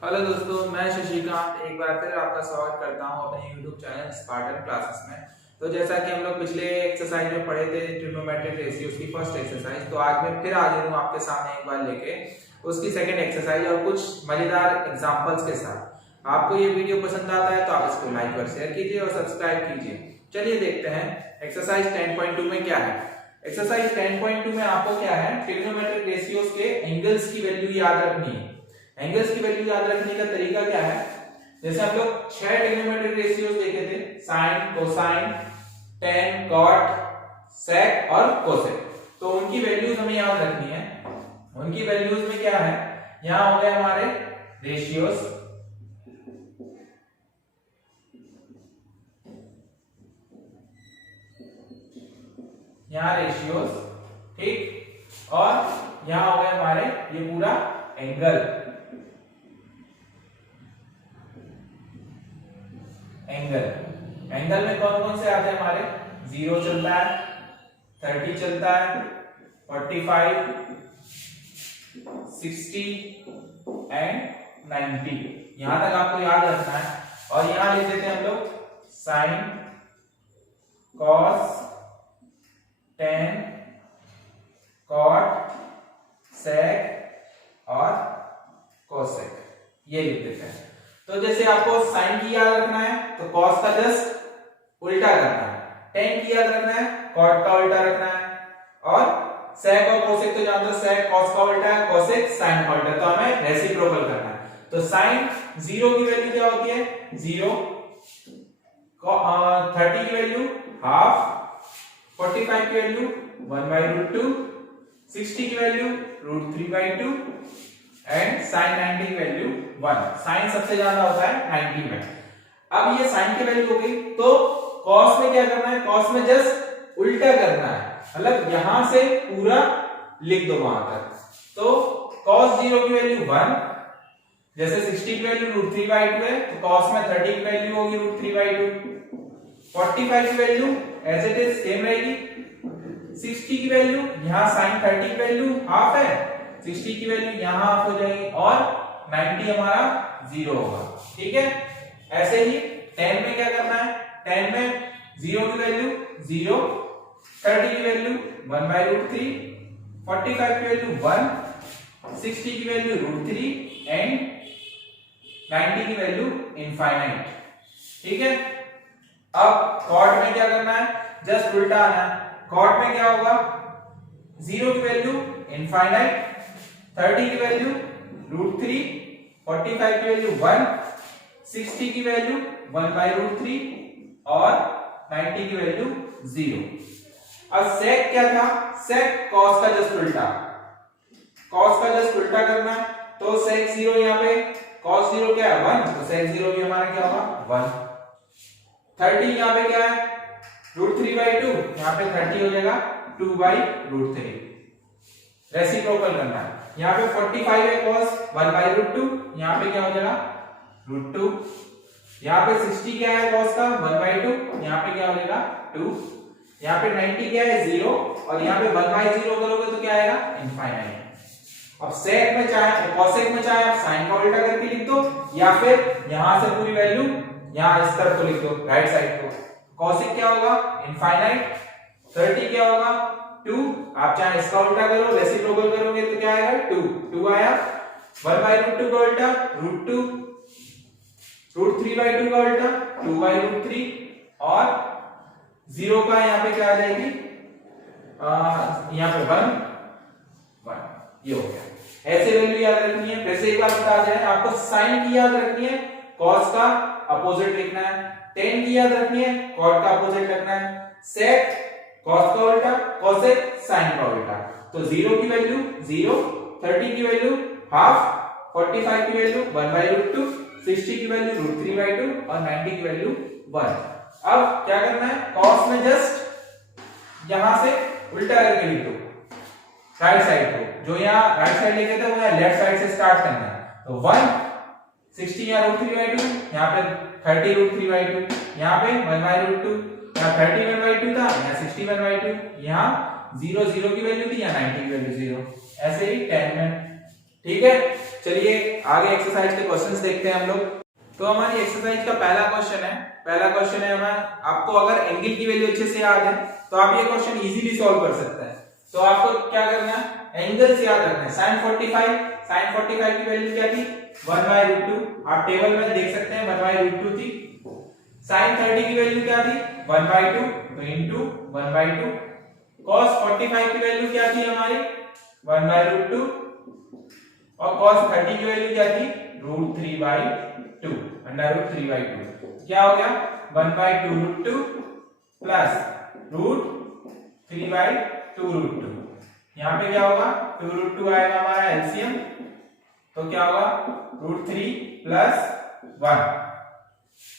Hello दोस्तों, मैं शशिकांत एक बार फिर आपका स्वागत करता हूं अपने YouTube चैनल स्पार्टन क्लासेस में। तो जैसा कि हम लोग पिछले एक्सरसाइज में पढ़े थे ट्रिग्नोमेट्रिक रेशियोज की फर्स्ट एक्सरसाइज, तो आज मैं फिर हाजिर हूं आपके सामने एक बार लेके उसकी सेकंड एक्सरसाइज और कुछ मजेदार एग्जांपल्स के साथ। आपको ये वीडियो पसंद आता है तो आप इसको लाइक और शेयर कीजिए और सब्सक्राइब कीजिए। चलिए देखते हैं एक्सरसाइज 10.2 में क्या है। एक्सरसाइज 10.2 में आपको क्या है, ट्रिग्नोमेट्रिक रेशियोज के एंगल्स की वैल्यू याद रखनी है। एंगल्स की वैल्यू याद रखने का तरीका क्या है, जैसे हम लोग 6 ट्रिग्नोमेट्रिक रेशियोज देखे थे, साइन, कोसाइन, टेन, कॉट, सेक और कोसेक। तो उनकी वैल्यूज हमें याद रखनी है। उनकी वैल्यूज में क्या है, यहां हो गए हमारे रेशियोज, यहां रेशियोज, ठीक, और यहां हो गए हमारे ये पूरा एंगल। एंगल में कौन कौन से आते हैं हमारे, 0 चलता है, 30 चलता है, 45, 60 एंड 90। यहां तक आपको याद रखना है। और यहां लिख देते हैं हम लोग साइन, कॉस, टेन, कॉट, सेक और कोसेक, ये लिख देते हैं। तो जैसे आपको साइन की याद रखना है तो कॉस का जस्ट उल्टा करना है, टेन की याद रखना है कॉट का उल्टा रखना है, और सेक और कोसेक तो जानते हो, सेक कॉस का उल्टा है, कोसेक साइन का उल्टा है, तो हमें रेसिप्रोकल करना है। तो साइन 0 की वैल्यू क्या होती है, 0, 30 की वैल्यू हाफ, 45 की वैल्यू 1/√2, 60 की वैल्यू √3/2 एंड साइन 90 की वैल्यू 1। साइन सबसे ज्यादा होता है 90 में। अब ये साइन की वैल्यू हो गई, तो कॉस में क्या करना है, कॉस में जस्ट उल्टा करना है, मतलब यहां से पूरा लिख दो वहां तक। तो cos 0 की वैल्यू 1, जैसे 60 की वैल्यू √3/2 है तो cos में 30 की वैल्यू होगी √3/2, 45 की value as it is same रहेगी, 60 की वैल्यू यहां sin 30 की वैल्यू हाफ है, 60 की वैल्यू यहां हाफ हो जाएगी और 90 हमारा 0 होगा, ठीक है। ऐसे ही 10 में क्या करना है, 10 में 0 की वैल्यू 0, 30 की वैल्यू 1/√3, 45 की वैल्यू 1, 60 की वैल्यू √3 एंड 90 की वैल्यू इनफाइनाइट, ठीक है। अब कॉट में क्या करना है, जस्ट उल्टा आना है। कॉट में क्या होगा, 0 की वैल्यू इनफाइनाइट, 30 की वैल्यू √3, 45 की वैल्यू 1, 60 की वैल्यू 1/√3 और 90 की वैल्यू 0। अब सेक क्या था, सेक कॉस का जस्ट उल्टा, कॉस का जस्ट उल्टा करना है। तो सेक 0 यहाँ पे, कॉस 0 क्या है 1, तो सेक 0 भी हमारा क्या होगा 1। 30 यहाँ पे क्या है √3/2, यहाँ पे 30 हो जाएगा 2/√3, रेसिप्रोकल करना है। यहाँ पे 45 है cos 1/√2, यहाँ पे क्या हो जाएगा √2। यहाँ पे 60 क्या है cos का 1/2, यहाँ पे क्या हो जाएगा 2। यहाँ पे 90 क्या है 0 और यहाँ पे 1/0 करोगे तो क्या आएगा इनफाइनाइट। अब सेक में चाहे कोसेक में चाहे आप साइन का उल्टा करके लिख दो, या फिर यहां से पूरी वैल्यू यहां इस तरफ को लिख दो, राइट साइड को। कोसेक क्या होगा इनफाइनाइट, 30 क्या होगा 2, आप चाहे इसका उल्टा करो, रेसिप्रोकल करोगे तो क्या आएगा 2 आया, 1/√2 का उल्टा √2, √3/2 का उल्टा 2/√3 और 0 का यहाँ पे क्या आ जाएगी, यहाँ पे 1, ये हो गया। ऐसे वैल्यू याद रखनी है। वैसे एक बार बता जाए आपको, साइन की याद रखनी है, कॉस का अपोजिट लिखना है, टेन की याद रखनी है, कॉट का अपोजिट लिखना है, सेक कॉस का उल्टा, कोसेक साइन का उल्टा। तो 0 की वैल्यू 0, 30 की वैल्यू हाफ, 45 की वैल्यू 1/√2, 60 की वैल्यू √3/2 और 90 की वैल्यू 1। अब क्या करना है, कॉस में जस्ट यहां से उल्टा करके लिख दो राइट साइड को, जो यहाँ राइट साइड लिखे थे वो यहाँ लेफ्ट साइड से स्टार्ट करना है। तो 1, 60 यहाँ √3/2, यहाँ पे 30 √3/2, यहाँ पे 1/√2, यहाँ 30 1/2 था, यहाँ 60 1/2, यहाँ 0 0 की वैल्यू थी, यहाँ 90 की वैल्यू 0। ऐसे ही 10 में, ठीक है। चलिए आगे एक्सरसाइज के क्वेश्चंस देखते हैं हम लोग। तो हमारी एक्सरसाइज का पहला क्वेश्चन है हमारा, आपको अगर एंगल की वैल्यू अच्छे से याद है तो आप ये क्वेश्चन इजीली सॉल्व कर सकते हैं। तो आपको क्या करना है, एंगल्स याद रखना है। sin 45 की वैल्यू क्या थी 1/√2, आप टेबल में देख सकते हैं 1/√2 थी। sin 30 की वैल्यू क्या थी 1/2, तो इनटू 1/2। cos 45 की वैल्यू क्या थी हमारी 1/√2 और cos 30 की वैल्यू क्या थी √3/2, √3/2। क्या हो गया 1/2√2 प्लस √3/2√2। यहाँ पे क्या होगा 2√2 आएगा हमारा एलसीएम, तो क्या होगा √3 प्लस 1,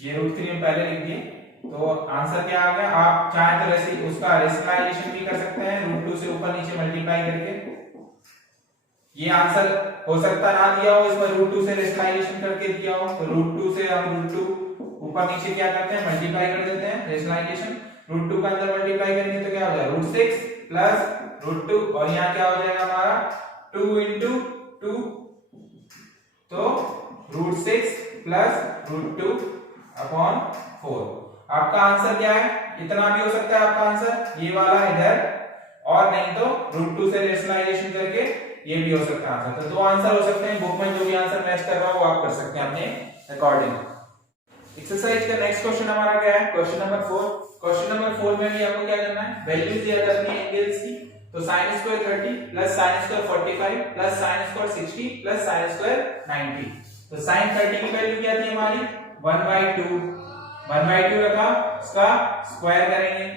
ये √3 हम पहले लिख दिए। तो आंसर क्या आ गया, आप चाहे तो ऐसे उसका रेशनलाइजेशन भी कर सकते हैं √2 से ऊपर नीचे मल्टीप्लाई करके। ये आंसर हो सकता ना दिया हो, इसमें √2 से रेशनलाइजेशन करके दिया हो, तो √2 से हम √2 ऊपर नीचे क्या करते हैं मल्टीप्लाई कर देते हैं रेशनलाइजेशन। √2 का अंदर मल्टीप्लाई करेंगे तो क्या हो जाएगा √6 प्लस √2 और यहाँ क्या हो जाएगा हमारा 2 into 2, तो √6 प्लस √2 अपॉन 4। आपका आंसर क्या है, इतना भी हो सकता है आपका आंसर ये वाला इधर, और नहीं तो √2 से रेशनलाइजेशन करके ये भी हो सकता है आंसर। तो दो आंसर हो सकते हैं, बुक में जो भी आंसर मैच कर रहा हो वो आप कर सकते हैं अपने अकॉर्डिंग। एक्सरसाइज का नेक्स्ट क्वेश्चन हमारा क्या है, क्वेश्चन नंबर 4। क्वेश्चन नंबर 4 में भी आपको क्या करना है, वैल्यूज दिया करनी है एंगल्स की। तो sin square 30 plus sin square 45 plus sin square 60 plus sin square 90। तो sin 30 की वैल्यू क्या थी हमारी 1/2 रखा, उसका स्क्वायर करेंगे।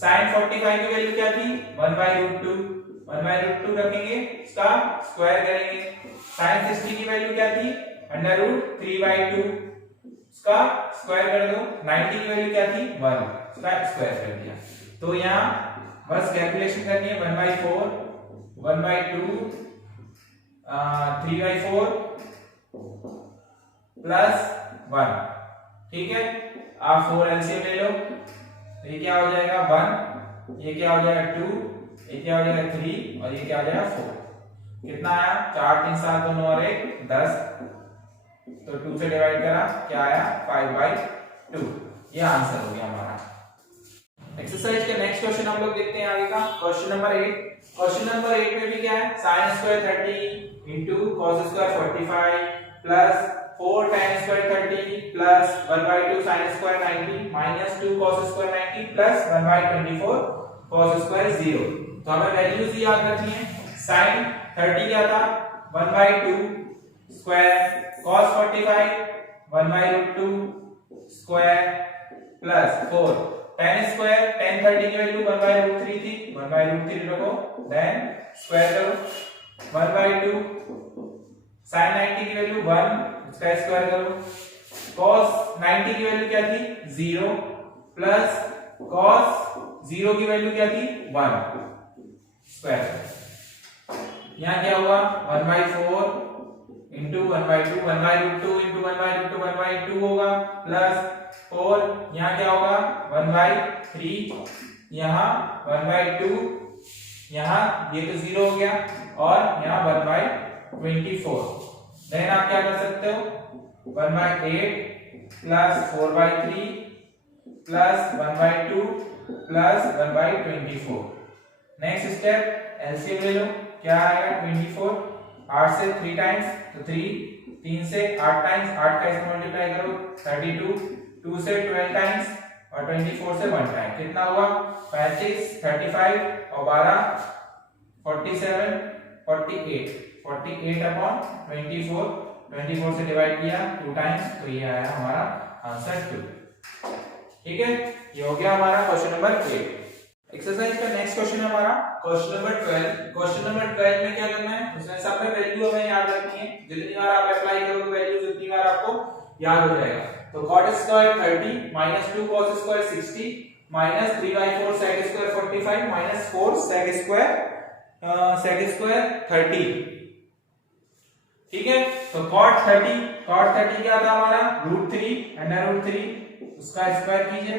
sin 45 की वैल्यू क्या थी 1/√2 रखेंगे, उसका स्क्वायर करेंगे। sin 60 की वैल्यू क्या थी √3/2, उसका स्क्वायर कर दो। 90 की वैल्यू क्या थी 1, उसका स्क्वायर कर दिया। तो यहाँ बस कैलकुलेशन करनी है 1/4, 1/2, 3/4 प्लस 1। ठीक है, आप 4 एलसीएम ले लो, तो ये क्या हो जाएगा 1, ये क्या हो जाएगा 2, ये क्या हो जाएगा 3 और ये क्या हो जाएगा 4। कितना आया 4 3 7 2 9 और 1 10, तो 2 से डिवाइड करा क्या आया 5/2। ये आंसर हो गया हमारा। एक्सरसाइज का नेक्स्ट क्वेश्चन हम लोग देखते हैं आगे का, क्वेश्चन नंबर 8। क्वेश्चन नंबर 8 में भी क्या है sin square 30 into cos square 45 plus 4 tan square 30 plus 1/2 sin square 90 minus 2 cos square 90 plus 1/24 cos square 0। तो हमें वैल्यूज याद रखनी है। sin 30 क्या था 1/2 square, cos 45 1/√2 square plus 4 tan square tan 30 की वैल्यू 1/√3 थी, 1/√3 रखो, देन स्क्वायर करो 1/2 sin 90 की वैल्यू 1, इसका स्क्वायर करो। cos 90 की वैल्यू क्या थी 0 प्लस cos 0 की वैल्यू क्या थी 1, स्क्वायर करो। यहाँ क्या हुआ 1/4 into 1/2, 1/√2 into 1/2 1/2 होगा प्लस 4, यहाँ क्या होगा 1/3, यहाँ 1/2, यहाँ ये तो 0 हो गया और यहाँ 1/24। देन आप क्या कर सकते हो 1/8 plus 4/3 plus 1/2 plus 1/24। Next step LCM ले लो, क्या आएगा 24, 8 से 3 टाइम्स तो 3 से 8 टाइम्स, 8 का इसमें मल्टीप्लाई करो 32, 2 से 12 टाइम्स और 24 से 1 टाइम, कितना हुआ 35, 35 और 12 47, 48 अपॉन 24, 24 से डिवाइड किया 2 टाइम्स, तो ये आया हमारा आंसर 2। ठीक है, ये हो गया हमारा क्वेश्चन नंबर 8। एक्सरसाइज का नेक्स्ट क्वेश्चन हमारा क्वेश्चन नंबर 12। क्वेश्चन नंबर 12 में क्या करना है, उसमें सब में वैल्यू हमें याद रखनी है। जितनी बार आप अप्लाई करोगे वैल्यू उतनी बार आपको याद हो जाएगा। तो cot square 30 minus 2 cos square 60 minus 3/4 sec square 45 minus 4 sec square 30। ठीक है, तो cot 30 क्या था हमारा √3, उसका स्क्वायर कीजिए।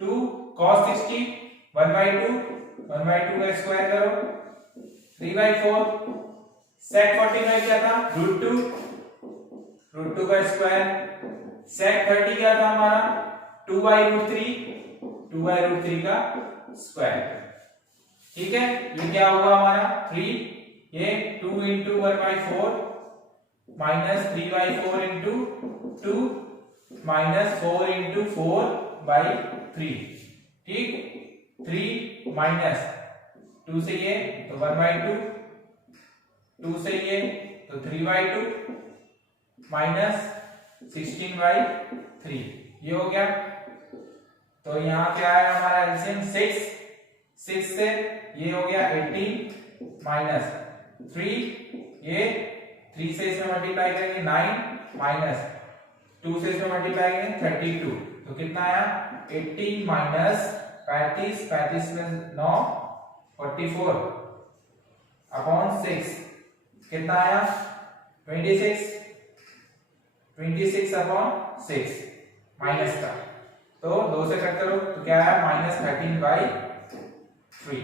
2 cos 60 1/2 का स्क्वायर करो, 3/4 sec 45 क्या था √2 का स्क्वायर, sec 30 क्या था हमारा 2/√3 का स्क्वायर। ठीक है, ये क्या होगा हमारा 3, ये 2 × 1/4 माइनस 3/4 × 2 माइनस 4 × 4/3। ठीक, 3 माइनस 2 से ये तो 1/2, 2 से ये तो 3/2 माइनस 16/3, ये हो गया। तो यहाँ क्या है हमारा एलसीएम 6 से ये हो गया 18 माइनस 3, ये 3 से इसमें मल्टीप्लाई करेंगे 9 माइनस 2 से इसमें मल्टीप्लाई करेंगे 32, तो कितना आया 18 माइनस 35 में 9 44 अपॉन 6 कितना आया 26 अपॉन 6 माइनस का, तो 2 से कट करो तो क्या आया -13/3।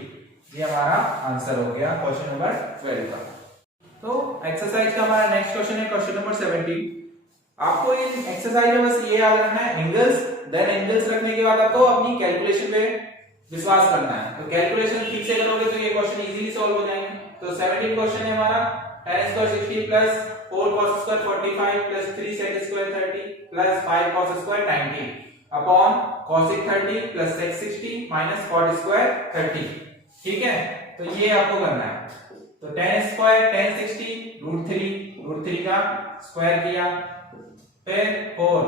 ये हमारा आंसर हो गया क्वेश्चन नंबर 12 का। तो एक्सरसाइज का हमारा नेक्स्ट क्वेश्चन है क्वेश्चन नंबर 17। आपको इन एक्सरसाइज में बस ये याद रखना है एंगल्स, देन एंगल्स रखने के बाद आपको अपनी कैलकुलेशन पे विश्वास करना है। तो कैलकुलेशन ठीक से करोगे तो ये क्वेश्चन इजीली सॉल्व हो जाएंगे। तो 17 क्वेश्चन है हमारा tan square 60 plus 4 cos square 45 plus 3 sec square 30 plus 5 cos square 90 upon cosec 30 plus sec 60 minus cot square 30। ठीक है, तो ये आपको करना है। तो tan square tan 60 √3 का स्क्वायर किया, फिर 4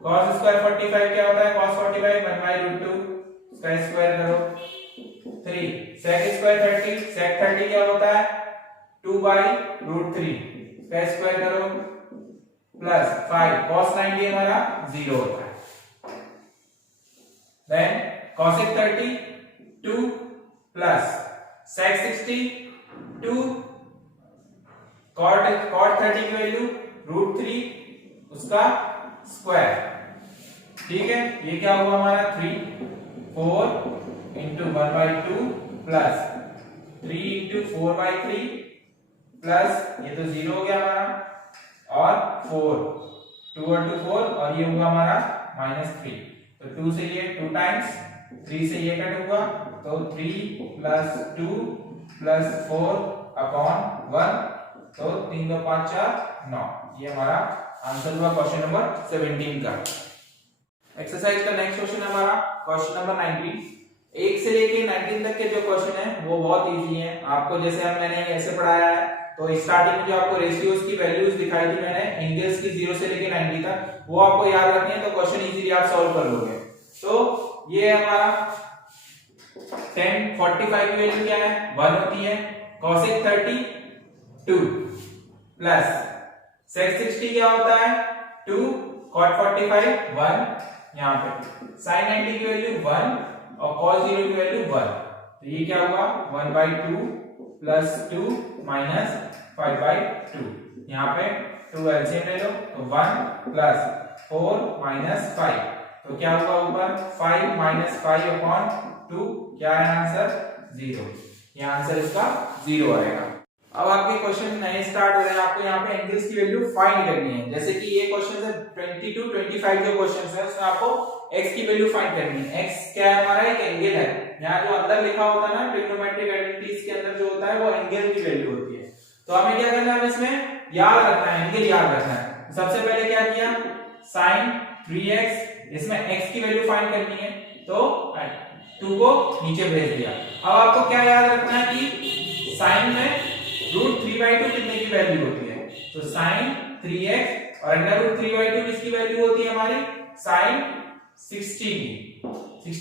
cos square 45 क्या होता है cos 45 1/√2 इसका स्क्वायर करो, 3 sec square 30 sec 30 क्या होता है 2/√3 इसका स्क्वायर करो, प्लस 5 cos 90 हमारा 0 होता है, then cosec 30 2 plus sec 60 2 cot 30 की वैल्यू √3 उसका स्क्वायर। ठीक है, ये क्या हुआ हमारा 3 4 × 1/2 प्लस 3 × 4/3 प्लस ये तो 0 हो गया हमारा, और 4 2 और 2 4 और ये हुआ हमारा -3। तो 2 से ये 2 टाइम्स 3 से ये कट हुआ, तो 3 + 2 + 4 अपॉन 1, तो 3 2 5 4 9। ये हमारा आंसर हुआ क्वेश्चन नंबर 17 का। एक्सरसाइज का नेक्स्ट क्वेश्चन है हमारा क्वेश्चन नंबर 19। 1 से लेके 19 तक के जो क्वेश्चन है वो बहुत इजी है। आपको जैसे मैंने ऐसे पढ़ाया है, तो स्टार्टिंग में जो आपको रेशियोज की वैल्यूज दिखाई थी मैंने एंगल्स की 0 से लेके 90 तक, वो आपको याद रखनी है, तो क्वेश्चन इजीली आप सॉल्व कर लोगे। तो ये हमारा tan 45 की वैल्यू क्या है 1 होती है, cosec 30 2 प्लस sec 60 क्या होता है 2, cot 45 1, यहाँ पे sin 90 की वैल्यू 1 और cos 0 की वैल्यू 1, तो ये क्या होगा 1/2 प्लस 2 माइनस 5/2। यहाँ पे 2 एलसीएम ले लो, तो 1 प्लस 4 माइनस 5, तो क्या होगा ऊपर 5 माइनस 5 अपॉन 2, क्या है आंसर 0। ये आंसर इसका 0 आएगा। अब आपके क्वेश्चन नए स्टार्ट हो रहे हैं, आपको यहाँ पे एंगल्स की वैल्यू फाइंड करनी है। जैसे कि ये क्वेश्चन है 22 25 जो क्वेश्चन है उसमें आपको x की वैल्यू फाइंड करनी है। x क्या है हमारा एक एंगल है, यहाँ जो अंदर लिखा होता है ना ट्रिग्नोमेट्रिक आइडेंटिटीज के अंदर जो होता है वो एंगल की वैल्यू होती है। तो हमें क्या करना है, इसमें याद रखना है, एंगल याद रखना है। सबसे पहले क्या किया sin 3x, इसमें x की वैल्यू फाइंड करनी है, तो 2 को नीचे भेज दिया। अब आपको क्या याद रखना है कि sin में √3/2 कितने की वैल्यू होती है, तो sin 3x और √3/2 किसकी वैल्यू होती है हमारी sin 60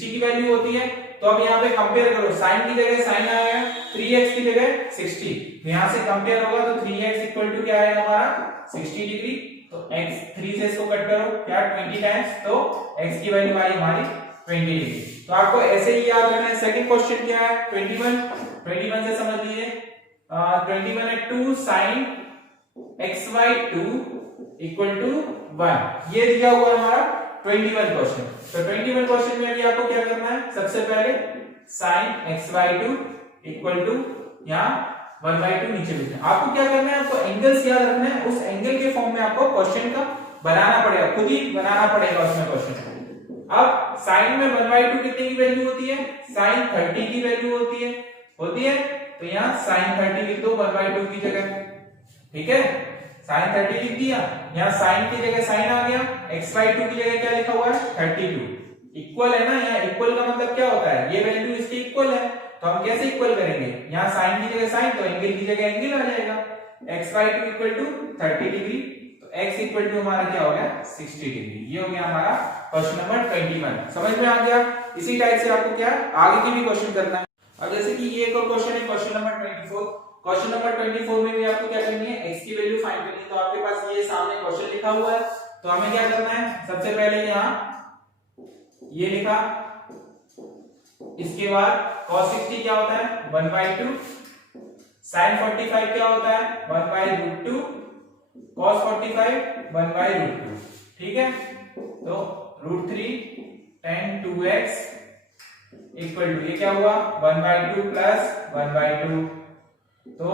की वैल्यू होती है। तो अब यहाँ पे कंपेयर करो, sin की जगह sin आया, 3x की जगह 60, तो यहाँ से कंपेयर होगा तो 3x इक्वल टू क्या आएगा हमारा 60 डिग्री, तो x 3 से इसको कट करो क्या 20 टाइम्स, तो x की वैल्यू आई हमारी 20 डिग्री। तो आपको ऐसे ही याद रखना है। सेकंड क्वेश्चन क्या है 21 से समझ लीजिए, 21 है 2 sin x/2 इक्वल टू 1, ये दिया हुआ है हमारा 21 क्वेश्चन। तो 21 क्वेश्चन में भी आपको क्या करना है, सबसे पहले sin x/2 इक्वल टू यहाँ 1/2 नीचे लिखना है। आपको क्या करना है, आपको एंगल्स याद रखना है, उस एंगल के फॉर्म में आपको क्वेश्चन का बनाना पड़ेगा, खुद ही बनाना पड़ेगा उसमें क्वेश्चन। अब साइन में 1/2 कितने की वैल्यू होती है, साइन 30 की वैल्यू होती है तो यहाँ साइन 30 लिख दो 1/2 की जगह, ठीक है, साइन 30 लिख दिया, यहाँ साइन की जगह साइन आ गया, x/2 की जगह क्या लिखा हुआ है 32, इक्वल है ना, यहाँ इक्वल का मतलब क्या होता है, ये वैल्यू इसके इक्वल है, तो हम कैसे इक्वल करेंगे, यहाँ साइन की जगह साइन, तो एंगल की जगह एंगल आ जाएगा, x/2 इक्वल टू 30 डिग्री, तो x इक्वल टू हमारा क्या हो गया 60 डिग्री। ये हो गया हमारा क्वेश्चन नंबर 21। समझ में आ गया। इसी टाइप से आपको क्या आगे की भी क्वेश्चन करना है। अब जैसे कि ये एक और क्वेश्चन है, क्वेश्चन नंबर 24। क्वेश्चन नंबर 24 में भी आपको क्या करनी है, x की वैल्यू फाइंड करनी है। तो आपके पास ये सामने क्वेश्चन लिखा हुआ है, तो हमें क्या करना है, सबसे पहले यहाँ ये लिखा, इसके बाद cos 60 क्या होता है 1/2, sin 45 क्या होता है 1/√2, cos 45 1/√2, ठीक है, तो √3 tan 2x इक्वल टू ये क्या हुआ 1/2 प्लस 1/2, तो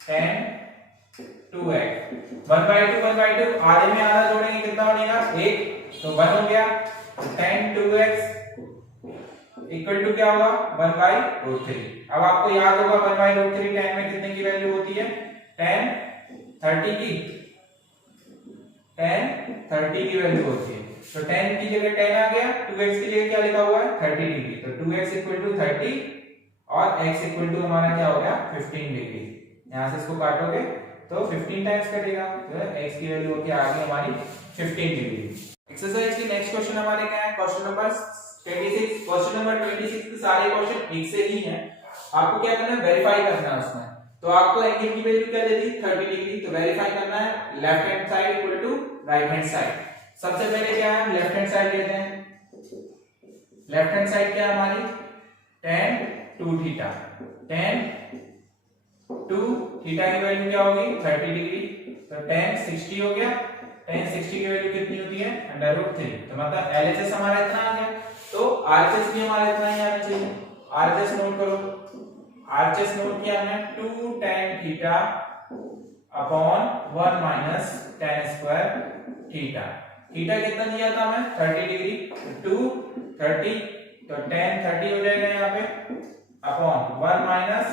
tan 2x 1/2 आधे में आधा जोड़ेंगे कितना बनेगा 1, तो 1 हो गया, तो tan 2x इक्वल टू क्या होगा 1/√3। अब आपको याद होगा 1/√3 tan में कितने की वैल्यू होती है, tan 30 की, tan 30 की वैल्यू होती है, तो tan की जगह tan आ गया, 2x की जगह क्या लिखा हुआ है 30 डिग्री, तो 2x इक्वल टू 30 और x इक्वल टू हमारा क्या हो गया 15 डिग्री। यहां से इसको काटोगे तो 15 टाइम्स कटेगा, तो x की वैल्यू होती है आगे हमारी 15 डिग्री। एक्सरसाइज की नेक्स्ट क्वेश्चन हमारे क्या है, क्वेश्चन नंबर 26। क्वेश्चन नंबर 26 के सारे क्वेश्चन एक से ही हैं, आपको क्या करना है वेरीफाई करना है उसमें। तो आपको एंगल की वैल्यू क्या दे दी 30 डिग्री, तो वेरीफाई करना है left hand side equal to right hand side. सबसे पहले क्या है, लेफ्ट हैंड साइड लेते हैं। लेफ्ट हैंड साइड क्या है हमारी tan 2 थीटा, tan 2 थीटा की वैल्यू क्या होगी 30 डिग्री, तो tan 60 हो गया, tan 60 की वैल्यू कितनी होती है √3, तो मतलब LHS हमारा इतना आ गया, तो RHS भी हमारा इतना ही आना चाहिए। RHS नोट करो, RHS नोट किया हमने 2 tan theta upon 1 minus tan square theta. Theta कितना दिया था हमें 30 डिग्री, 2 30, तो tan 30 हो जाएगा यहाँ पे अपॉन 1 माइनस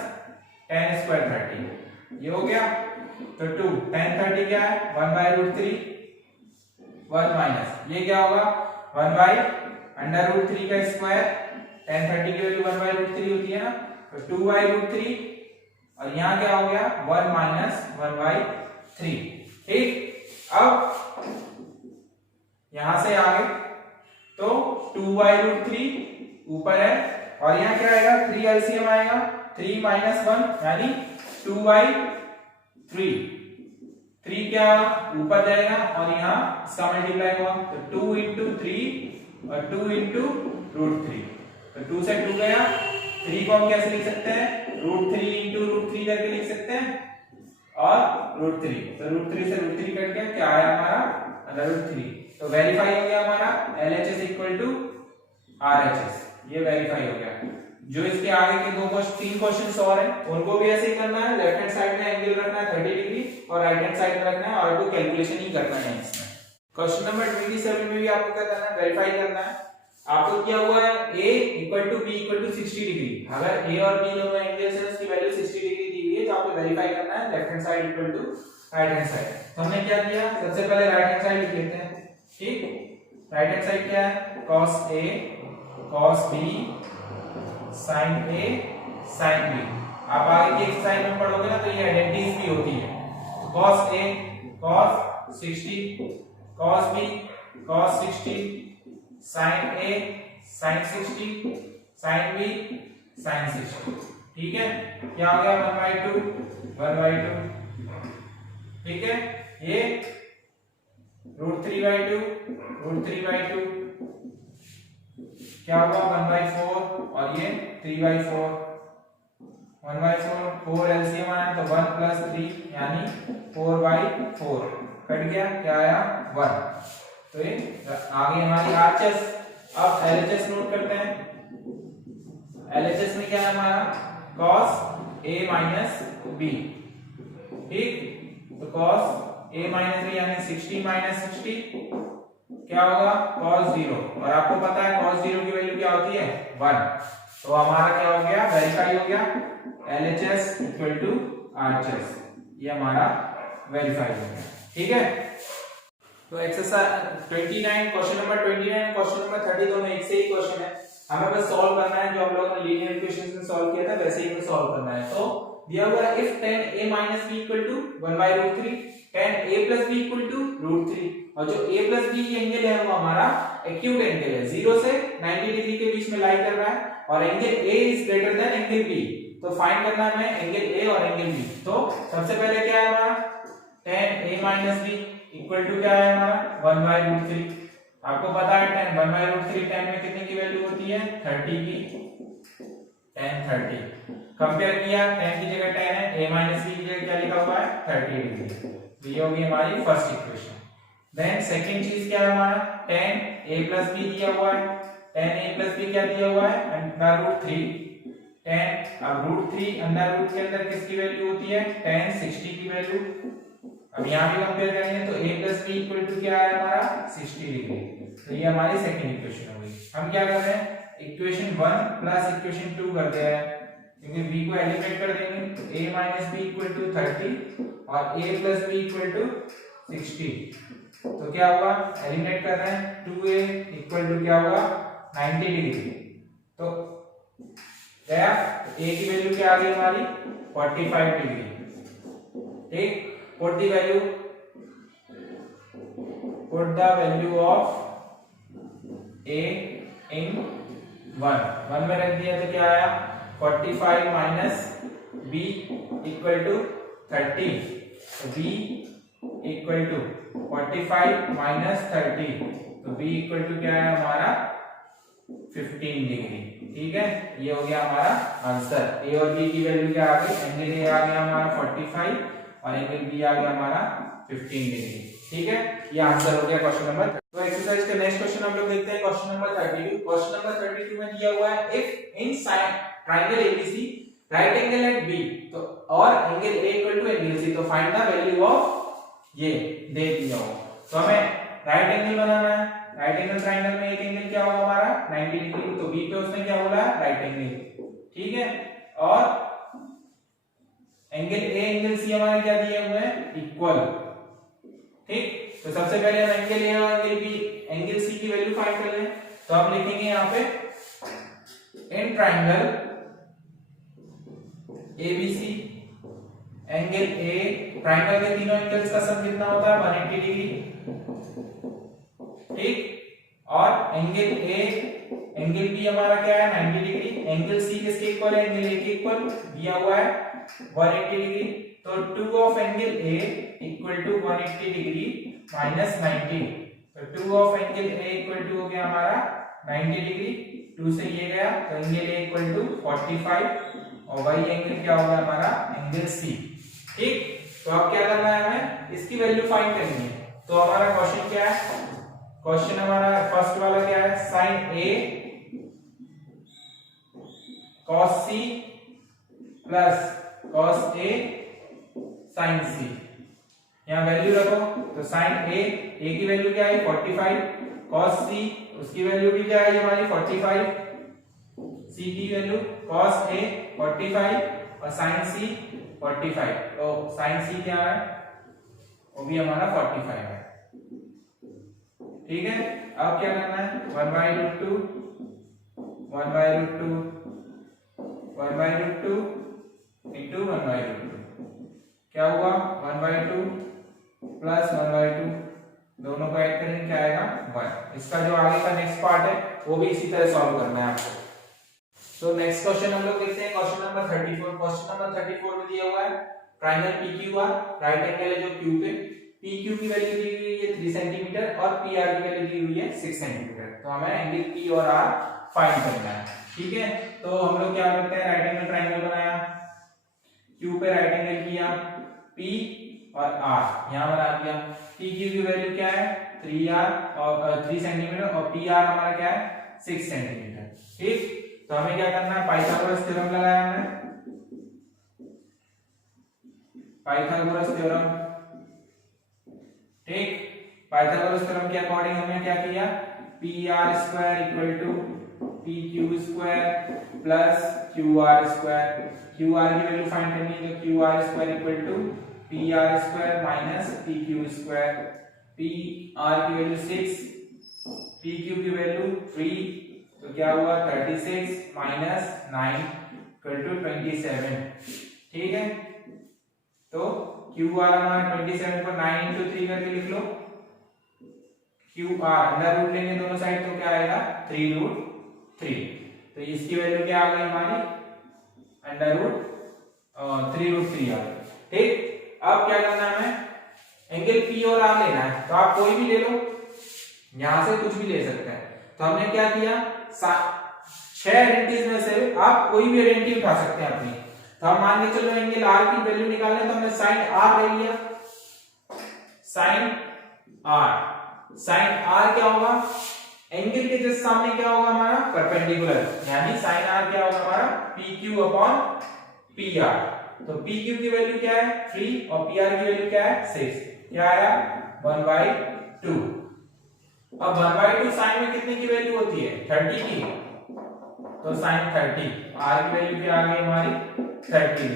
tan स्क्वायर 30, ये हो गया, तो 2 tan 30 क्या है 1/√3, 1 माइनस ये क्या होगा 1/√3 का स्क्वायर, tan 30 की वैल्यू 1/√3 होती है ना, तो 2/√3 और यहाँ क्या हो गया 1 माइनस 1/3, ठीक। अब यहां से आगे तो 2/√3 ऊपर है और यहाँ क्या आएगा 3 एलसीएम आएगा, 3 माइनस 1 यानी 2/3, 3 क्या ऊपर जाएगा और यहाँ इसका मल्टीप्लाई हुआ, तो 2 इंटू 3 और 2 इंटू √3, तो 2 से 2 गया, 3 को हम कैसे लिख सकते हैं √3 इंटू √3 करके लिख सकते हैं, और √3, तो √3 से √3 कट गया, क्या आया हमारा √3, तो वेरीफाई हो गया हमारा LHS इक्वल टू RHS, ये वेरीफाई हो गया। जो इसके आगे के 3 क्वेश्चंस और हैं उनको भी ऐसे ही करना है, लेफ्ट हैंड साइड में एंगल रखना है 30 डिग्री और राइट हैंड साइड में रखना है, और कोई कैलकुलेशन ही करना है इसमें। क्वेश्चन नंबर 27 में भी आपको क्या करना है वेरीफाई करना है। आपको क्या हुआ है A equal to B equal to 60 degree, अगर A और B दोनों एंगल्स हैं उसकी वैल्यू 60 डिग्री दी हुई है, तो आपको वेरीफाई करना है left hand side equal to right hand side. तो हमने क्या किया, सबसे पहले राइट हैंड साइड लिख लेते हैं, ठीक। राइट हैंड साइड क्या है cos A cos B sin A sin B। आप आगे की एक्सरसाइज में पढ़ोगे ना तो ये आइडेंटिटीज भी होती है, cos A cos 60 cos B cos 60 sin A sin 60 sin B sin 60, ठीक है, क्या हो गया 1/2, ठीक है, ये √3/2 क्या हुआ 1/4 और ये 3/4, 1/4 4 एलसीएम आया तो 1 प्लस 3 यानी 4/4 कट गया, क्या आया 1, तो ये आगे हमारी RHS। अब LHS नोट करते हैं, LHS में क्या है हमारा cos a माइनस b, ठीक। तो cos a माइनस b यानी 60 माइनस 60 क्या होगा cos 0, और आपको पता है cos 0 की वैल्यू क्या होती है 1। तो हमारा क्या हो गया, वेरीफाई हो गया, LHS इक्वल टू RHS, ये हमारा वेरीफाई हो गया, ठीक है। तो exercise 29, question number 29 question number 30 दोनों एक से ही क्वेश्चन है, हमें बस सॉल्व करना है, जो हम लोगों ने लीनियर इक्वेशंस में सॉल्व किया था वैसे ही हमें सॉल्व करना है। तो दिया हुआ है if tan a minus b equal to 1/√3, tan a plus b equal to √3, और जो a plus b की एंगल है वो हमारा एक्यूट एंगल है, 0 से 90 डिग्री के बीच में लाई कर रहा है, और angle a is greater than angle b। तो फाइंड करना है हमें एंगल a और एंगल b। तो सबसे पहले क्या है हमारा tan a minus b equal to क्या है हमारा 1/√3। आपको पता है tan 1/√3 tan में कितने की वैल्यू होती है 30 की, tan 30। कंपेयर किया, tan की जगह tan है, a minus b की जगह क्या लिखा हुआ है 30 डिग्री। तो ये होगी हमारी फर्स्ट इक्वेशन। देन सेकंड चीज क्या है हमारा tan a plus b दिया हुआ है, tan a plus b क्या दिया हुआ है √3, tan अब √3 अंडर रूट के अंदर किसकी वैल्यू होती है tan 60 की वैल्यू। अब यहाँ भी कंपेयर करेंगे तो a plus b equal to क्या है हमारा 60 डिग्री। तो ये हमारी सेकंड इक्वेशन हो गई। हम क्या कर रहे हैं इक्वेशन 1 प्लस इक्वेशन 2 कर दिया है, क्योंकि b को एलिमिनेट कर देंगे तो a minus b equal to 30 और a plus b equal to 60। तो क्या होगा एलिमिनेट कर रहे हैं 2a इक्वल टू क्या होगा 90 डिग्री। तो गया a की वैल्यू क्या आ गई हमारी 45 डिग्री, ठीक। put the value of a in 1 में रख दिया तो क्या आया 45 माइनस b इक्वल टू 30, तो b इक्वल टू 45 माइनस 30, तो b इक्वल टू क्या है हमारा 15 डिग्री, ठीक है। ये हो गया हमारा आंसर। a और b की वैल्यू क्या आ गई, एंगल a आ गया हमारा 45 और एंगल बी आ गया हमारा 15 डिग्री, ठीक है। ये आंसर हो गया क्वेश्चन नंबर। तो एक्सरसाइज का नेक्स्ट क्वेश्चन हम लोग देखते हैं क्वेश्चन नंबर 32। क्वेश्चन नंबर 32 में दिया हुआ है if in sine triangle ABC right angle at बी, तो और angle A equal to angle C, तो फाइंड द वैल्यू ऑफ ये दे दिया हो। तो हमें राइट एंगल बनाना है, राइट एंगल ट्रायंगल में एक एंगल क्या होगा हमारा 90 डिग्री, तो बी पे उसने क्या बोला राइट एंगल, ठीक है। और एंगल ए एंगल सी हमारे क्या दिए हुए हैं इक्वल, ठीक। तो सबसे पहले हम एंगल ए और एंगल बी एंगल सी की वैल्यू फाइंड कर लें। तो हम लिखेंगे यहाँ पे in triangle ABC angle A, triangle के तीनों एंगल्स का सम कितना होता है 180 डिग्री, ठीक। और एंगल ए एंगल बी हमारा क्या है 90 डिग्री, एंगल सी किसके इक्वल है एंगल ए के इक्वल दिया हुआ है 180 डिग्री। तो 2 of angle A equal to 180 degree minus 90, तो 2 of angle A equal to हो गया हमारा 90 डिग्री, 2 से ये गया तो एंगल ए इक्वल टू 45 और वही एंगल क्या होगा हमारा एंगल सी, ठीक। तो अब क्या करना है हमें इसकी वैल्यू फाइंड करनी है। तो हमारा क्वेश्चन क्या है, क्वेश्चन हमारा फर्स्ट वाला क्या है sine A cos c plus cos a sin c, यहाँ वैल्यू रखो। तो sin a की वैल्यू क्या है 45, cos c उसकी वैल्यू भी क्या है हमारी 45, c की वैल्यू cos a 45 और sin c 45, तो sin c क्या है वो भी हमारा 45 है, ठीक है। अब क्या करना है 1/√2 into 1/√2 क्या हुआ 1/2 प्लस 1/2, दोनों को ऐड करेंगे क्या आएगा 1। इसका जो आगे का नेक्स्ट पार्ट है वो भी इसी तरह सॉल्व करना है आपको। तो नेक्स्ट क्वेश्चन हम लोग देखते हैं क्वेश्चन नंबर 34। क्वेश्चन नंबर 34 में दिया हुआ है ट्रायंगल PQR, राइट एंगल है जो Q पे, PQ की वैल्यू दी हुई है 3 सेंटीमीटर और PR की वैल्यू दी हुई है 6 सेंटीमीटर। तो हमें एंगल P और R फाइंड करना है, ठीक है। तो हम लोग क्या करते हैं राइट एंगल ट्रायंगल बनाया, Q पे राइट एंगल किया, P और R यहां बना दिया। PQ की वैल्यू क्या है 3R और 3 सेंटीमीटर और PR हमारा क्या है 6 सेंटीमीटर, ठीक। तो हमें क्या करना है पाइथागोरस थ्योरम लगाया हमने, पाइथागोरस थ्योरम। ठीक, पाइथागोरस थ्योरम के अकॉर्डिंग हमने क्या किया, P R square equal to P Q square plus Q R square. Q R की वैल्यू फाइंड करनी है, तो Q R square equal to P R square minus P Q square. P R की value 6, P Q की value 3, तो क्या हुआ 36 minus 9 equal to 27। ठीक है, तो क्यू आर हमारा 27 को 9 इंटू 3 करके लिख लो। क्यू आर अंडर रूट लेंगे दोनों साइड, तो क्या आएगा 3 रूट 3। तो इसकी वैल्यू क्या आ गई हमारी, अंडर रूट 3 रूट 3 आ गई। ठीक, अब क्या करना है, हमें एंगल पी और आर लेना है, तो आप कोई भी ले लो, यहां से कुछ भी ले सकते हैं। तो हमने क्या किया, 6 आइडेंटिटीज में से आप कोई भी आइडेंटिटी उठा सकते हैं अपनी। तो हम मान के चलो एंगल आर की वैल्यू निकालना है, तो हमने साइन आर ले लिया। साइन आर, साइन आर क्या होगा, एंगल के जस्ट सामने क्या होगा हमारा परपेंडिकुलर, यानी साइन आर क्या होगा हमारा P Q upon P R. तो पी क्यू की वैल्यू क्या है 3 और पी आर की वैल्यू क्या है 6, क्या आया 1/2। अब 1/2 साइन में कितने की वैल्यू होती है 30 की, तो साइन 30, आर की वैल्यू क्या आ गई हमारी 30।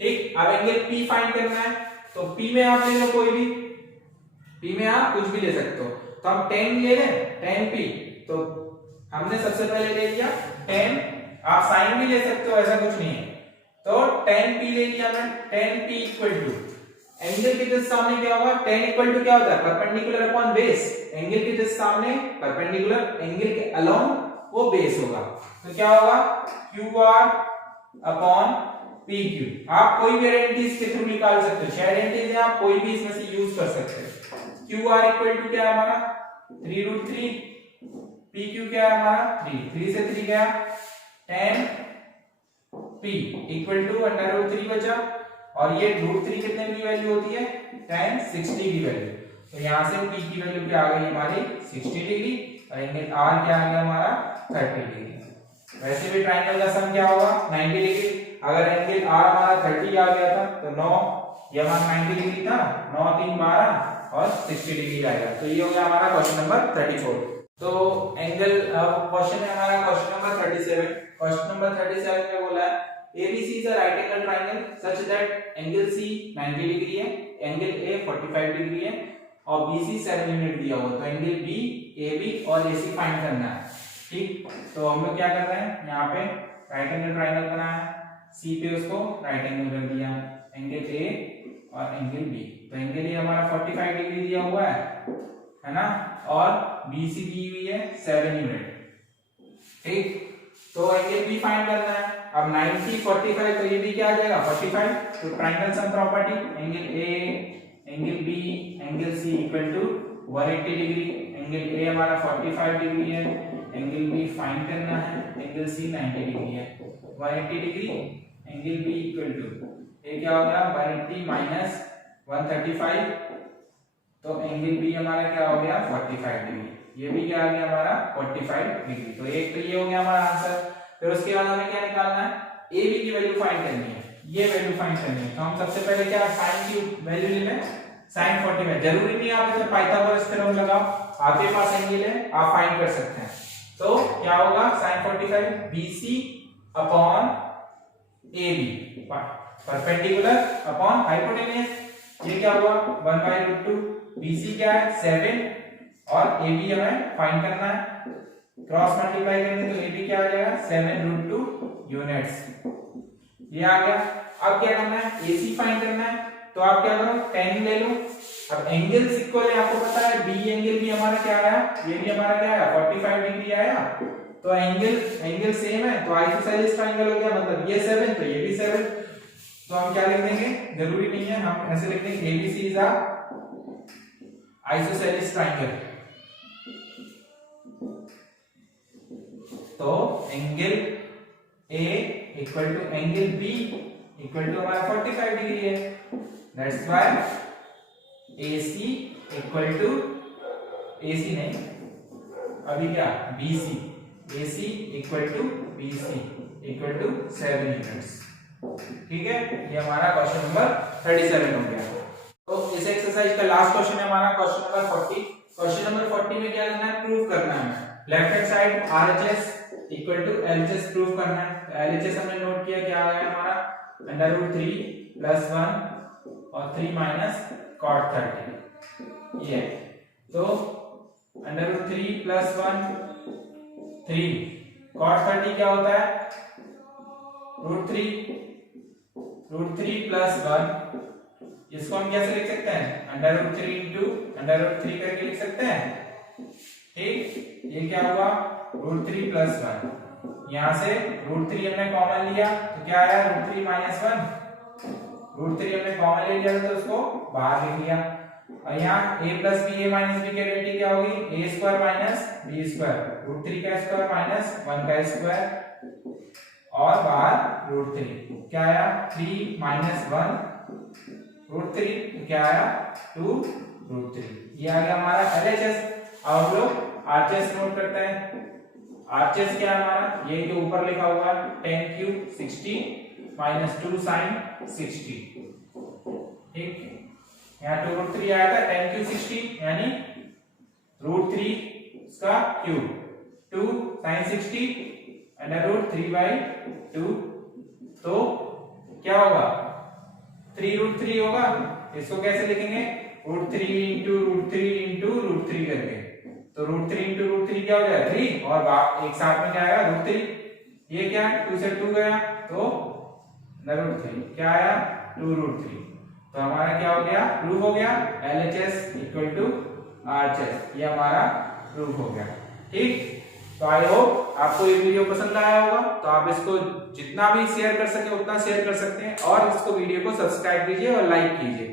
ठीक, अब एंगल पी फाइंड करना है, तो पी में आप ले लो कोई भी, पी में आप कुछ भी ले सकते हो। तो हम 10 ले लें, 10 पी, तो हमने सबसे पहले ले लिया 10, आप साइन भी ले सकते हो, ऐसा कुछ नहीं है। तो 10 पी ले लिया मैं, 10 पी इक्वल टू एंगल के जस्ट सामने क्या होगा, 10 इक्वल टू क्या होता है परपेंडिकुलर अपॉन बेस। एंगल के जस्ट सामने परपेंडिकुलर, एंगल के अलोंग वो बेस होगा, तो क्या होगा Q R upon P Q. आप कोई भी आइडेंटिटीज के थ्रू निकाल सकते हो, 6 आइडेंटिटीज है, आप कोई भी इसमें से यूज कर सकते हो। क्यू आर इक्वल टू क्या है हमारा 3 रूट 3, पी क्यू क्या है हमारा 3 से 3 गया 10 P equal to under root 3 बचा, और ये रूट 3 कितने की वैल्यू होती है 10 60 की वैल्यू। तो यहां से पी की वैल्यू क्या आ गई हमारी 60 डिग्री, और एंगल आर क्या आ गया हमारा 30 डिग्री। वैसे भी ट्रायंगल का सम क्या होगा 90 डिग्री। अगर एंगल आर हमारा 30 आ गया था, तो 9 ये हमारा 90 डिग्री था, 9 3 12 और 60 डिग्री आएगा। तो ये हो गया हमारा क्वेश्चन नंबर 34। तो एंगल क्वेश्चन है हमारा क्वेश्चन नंबर 37। क्वेश्चन नंबर 37 में बोला है ABC is a right angle triangle such that angle C 90 degree है, एंगल A 45 डिग्री है और BC 7 यूनिट दिया हुआ, तो एंगल B, AB और AC फाइंड करना है। ठीक, तो हम लोग क्या कर रहे हैं, यहाँ पे राइट एंगल ट्राइंगल बनाया है, C पे उसको राइट एंगल कर दिया, एंगल A और एंगल B। तो एंगल A हमारा 45 डिग्री दिया हुआ है ना, और BC दी हुई है 7 यूनिट। ठीक, तो एंगल B फाइंड करना है। अब 90 45, तो ये भी क्या आ जाएगा 45। तो triangle sum property, angle A angle B angle C equal to 180 degree. Angle A हमारा 45 डिग्री है, एंगल B फाइंड करना है, एंगल C 90 डिग्री है। 180 degree angle B equal to ये क्या हो गया 180 माइनस 135, तो एंगल B हमारा क्या हो गया 45 डिग्री। ये भी क्या आ गया हमारा 45 डिग्री। तो एक तो ये हो गया हमारा आंसर। फिर उसके बाद हमें क्या निकालना है, ए बी की वैल्यू फाइंड करनी है, ये वैल्यू फाइंड करनी है। तो हम सबसे पहले क्या साइन की वैल्यू ले लें, साइन 45। जरूरी नहीं आप इसे पाइथागोरस थ्योरम लगाओ, आपके पास एंगल है आप फाइंड कर सकते हैं। तो क्या होगा sine 45 BC upon AB perpendicular upon hypotenuse, ये क्या हुआ 1/√2। BC क्या है 7 और AB हमें फाइंड करना है, क्रॉस मल्टीप्लाई करेंगे तो AB क्या आ जाएगा 7√2 यूनिट्स, ये आ गया। अब क्या करना है AC फाइंड करना है, तो आप क्या करो 10 ले लो। अब एंगल्स इक्वल है, आपको पता है B एंगल भी हमारा क्या आया, ये भी हमारा क्या आया 45 डिग्री आया। तो एंगल सेम है, तो आइसोसेलेस ट्रायंगल हो गया, मतलब ये 7 तो ये भी 7। तो हम क्या लिख देंगे, जरूरी नहीं है, हम ऐसे लिख देंगे ABC is a isosceles triangle. तो angle A equal to angle B equal to हमारा 45 डिग्री है, that's why AC equal to AC नहीं अभी क्या BC, AC equal to BC equal to 7 units. ठीक है, ये हमारा क्वेश्चन नंबर 37 हो गया। तो इस एक्सरसाइज का लास्ट क्वेश्चन है हमारा क्वेश्चन नंबर 40। क्वेश्चन नंबर 40 में क्या करना है, प्रूव करना है। Left hand side RHS equal to LHS prove करना है। LHS हमने नोट किया, क्या आ गया हमारा √3 + 1 और 3 - cot 30 ये। तो √3 + 1 3 cot 30 क्या होता है √3 + 1। इसको हम कैसे लिख सकते हैं, √3 into √3 करके लिख सकते हैं। ठीक, ये क्या हुआ √3 + 1। यहां से √3 हमने कॉमन लिया तो क्या आया √3 - 1। √3 हमने कॉमन ले लिया तो उसको बाहर लिख लिया। और यहाँ a + b a - b की आइडेंटिटी क्या होगी, a² - b²। √3 का स्क्वायर माइनस 1 का स्क्वायर और बाहर √3 क्या आया 3 - 1 √3 क्या आया 2 √3। ये आ गया हमारा LHS। अब हम लोग RHS नोट करते हैं। RHS क्या है हमारा, ये जो ऊपर लिखा हुआ है tan³ 60 - 2 sin 60। ठीक, यहाँ 2 √3 आया था, tan³ 60 यानी √3 का क्यूब, 2 sin 60 √3/2। तो क्या होगा 3 √3 होगा। इसको कैसे लिखेंगे, √3 into √3 into √3 करके। तो √3 into √3 क्या हो जाएगा 3 और एक साथ में क्या आएगा √3। ये क्या 2 से 2 गया तो √3 क्या आया 2 √3। तो हमारा क्या हो गया, प्रूफ हो गया LHS इक्वल टू RHS। ये हमारा प्रूफ हो गया। ठीक, तो आई होप आपको ये वीडियो पसंद आया होगा। तो आप इसको जितना भी शेयर कर सके उतना शेयर कर सकते हैं और इसको वीडियो को सब्सक्राइब कीजिए और लाइक कीजिए।